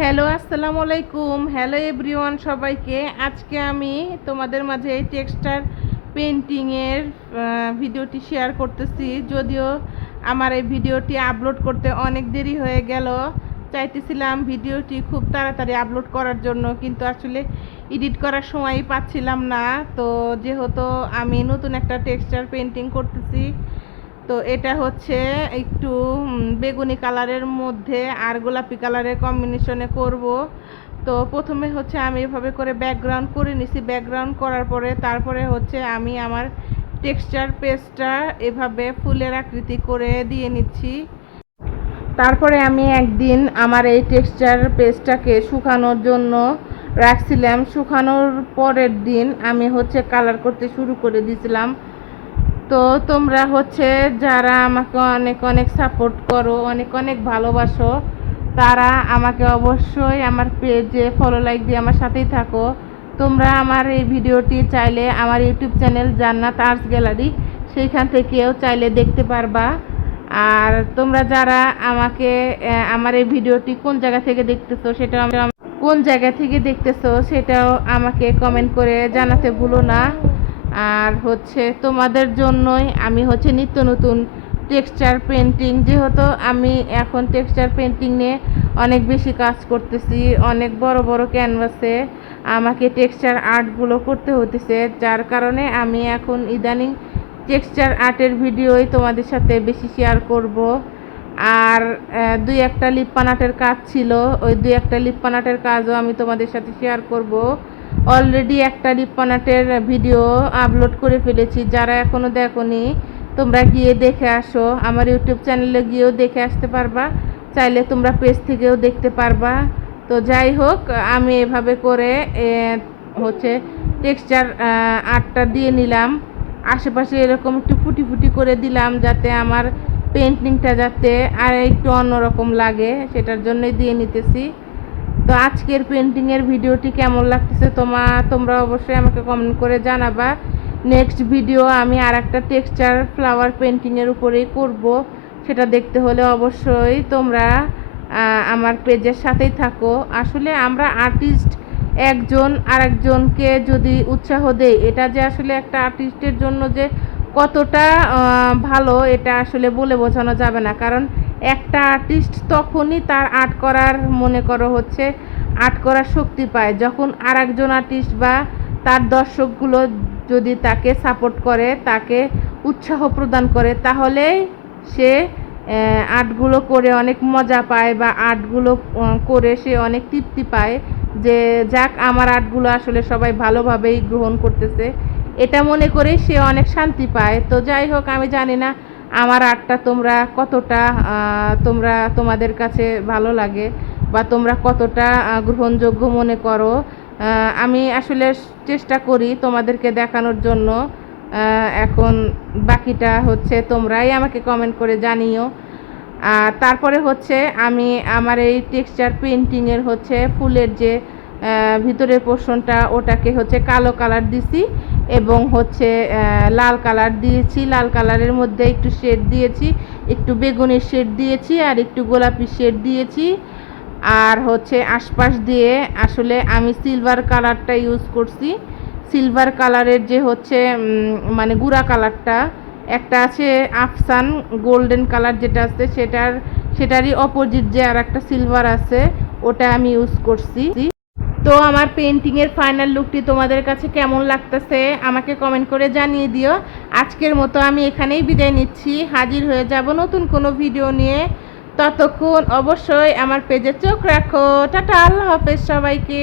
Hello, আসসালামু আলাইকুম। Hello everyone, সবাইকে। আজকে আমি তোমাদের মাঝে এই টেক্সচার পেন্টিংয়ের ভিডিওটি শেয়ার করতেছি। যদিও আমার এই ভিডিওটি আপলোড করতে অনেক দেরি হয়ে গেল। চাইতেছিলাম ভিডিওটি খুব তাড়াতাড়ি আপলোড করার জন্য, কিন্তু আসলে এডিট করার সময়ই পাচ্ছিলাম না। তো যেহেতু আমি নতুন একটা টেক্সচার পেন্টিং করতেছি, তো এটা হচ্ছে একটু বেগুনি কালারের মধ্যে আর গোলাপি কালারের কম্বিনেশনে করব। তো প্রথমে হচ্ছে আমি এভাবে করে ব্যাকগ্রাউন্ড করে নিছি। ব্যাকগ্রাউন্ড করার পরে তারপরে হচ্ছে আমি আমার টেক্সচার পেজটা এভাবে ফুলের আকৃতি করে দিয়ে নিচ্ছি। তারপরে আমি একদিন আমার এই টেক্সচার পেজটাকে শুকানোর জন্য রাখছিলাম। শুকানোর পরের দিন আমি হচ্ছে কালার করতে শুরু করে দিয়েছিলাম। তো তোমরা হচ্ছে যারা আমাকে অনেক অনেক সাপোর্ট করো, অনেক অনেক ভালোবাসো, তারা আমাকে অবশ্যই আমার পেজে ফলো লাইক দিয়ে আমার সাথেই থাকো। তোমরা আমার এই ভিডিওটি চাইলে আমার ইউটিউব চ্যানেল জান্নাত আর্টস গ্যালারি, সেইখান থেকেও চাইলে দেখতে পারবা। আর তোমরা যারা আমাকে আমার এই ভিডিওটি কোন জায়গা থেকে দেখতেছো সেটাও আমাকে কমেন্ট করে জানাতে ভুলো না। আর হচ্ছে তোমাদের জন্যই আমি হচ্ছে নিত্য নতুন টেক্সচার পেন্টিং, যেহেতু আমি এখন টেক্সচার পেন্টিং নিয়ে অনেক বেশি কাজ করতেছি, অনেক বড় বড় ক্যানভাসে আমাকে টেক্সচার আর্টগুলো করতে হতেছে, যার কারণে আমি এখন ইদানিং টেক্সচার আর্টের ভিডিওই তোমাদের সাথে বেশি শেয়ার করব। আর দুই একটা লিপ্পান আর্টের কাজ ছিল, ওই দুই একটা লিপ্পান আর্টের কাজও আমি তোমাদের সাথে শেয়ার করব। অলরেডি একটা লিপ্পান আর্টের ভিডিও আপলোড করে ফেলেছি, যারা এখনও দেখোনি তোমরা গিয়ে দেখে আসো। আমার ইউটিউব চ্যানেলে গিয়েও দেখে আসতে পারবা, চাইলে তোমরা পেজ থেকেও দেখতে পারবা। তো যাই হোক, আমি এভাবে করে হচ্ছে টেক্সচার আর্টটা দিয়ে নিলাম। আশেপাশে এরকম একটু ফুটি ফুটি করে দিলাম, যাতে আমার পেন্টিংটা যাতে আর একটু অন্যরকম লাগে, সেটার জন্যই দিয়ে নিতেছি। তো আজকের পেন্টিংয়ের ভিডিওটি কেমন লাগতেছে তোমরা অবশ্যই আমাকে কমেন্ট করে জানাবা। নেক্সট ভিডিও আমি আর একটা টেক্সচার ফ্লাওয়ার পেন্টিংয়ের উপরেই করব, সেটা দেখতে হলে অবশ্যই তোমরা আমার পেজের সাথেই থাকো। আসলে আমরা আর্টিস্ট একজন আরেকজনকে যদি উৎসাহ দেই, এটা যে আসলে একটা আর্টিস্টের জন্য যে কতটা ভালো, এটা আসলে বলে বোঝানো যাবে না। কারণ একটা আর্টিস্ট তখনই তার আর্ট করার মনে করো হচ্ছে আর্ট করার শক্তি পায়, যখন আর একজন আর্টিস্ট বা তার দর্শকগুলো যদি তাকে সাপোর্ট করে, তাকে উৎসাহ প্রদান করে, তাহলেই সে আর্টগুলো করে অনেক মজা পায় বা আর্টগুলো করে সে অনেক তৃপ্তি পায়, যে যাক আমার আর্টগুলো আসলে সবাই ভালোভাবেই গ্রহণ করতেছে, এটা মনে করে সে অনেক শান্তি পায়। তো যাই হোক, আমি জানি না আমার আর্টটা তোমরা কতটা তোমাদের কাছে ভালো লাগে বা তোমরা কতটা গ্রহণযোগ্য মনে করো। আমি আসলে চেষ্টা করি তোমাদেরকে দেখানোর জন্য। এখন বাকিটা হচ্ছে তোমরাই আমাকে কমেন্ট করে জানিও। আর তারপরে হচ্ছে আমি আমার এই টেক্সচার পেন্টিংয়ের হচ্ছে ফুলের যে ভিতরের পোর্শনটা, ওটাকে হচ্ছে কালো কালার দিছি এবং হচ্ছে লাল কালার দিয়েছি। লাল কালারের মধ্যে একটু শেড দিয়েছি, একটু বেগুনের শেড দিয়েছি, আর একটু গোলাপি শেড দিয়েছি। আর হচ্ছে আশপাশ দিয়ে আসলে আমি সিলভার কালারটা ইউজ করছি। সিলভার কালারের যে হচ্ছে মানে গুঁড়া কালারটা একটা আছে, আফসান গোল্ডেন কালার যেটা আছে, সেটারই অপোজিট যে আর একটা সিলভার আছে, ওটা আমি ইউজ করছি। তো আমার পেন্টিংয়ের ফাইনাল লুকটি তোমাদের কাছে কেমন লাগতেছে আমাকে কমেন্ট করে জানিয়ে দিও। আজকের মতো আমি এখানেই বিদায় নিচ্ছি, হাজির হয়ে যাব নতুন কোনো ভিডিও নিয়ে। ততক্ষণ অবশ্যই আমার পেজে চোখ রাখো। টাটা, আল্লাহ হাফেজ সবাইকে।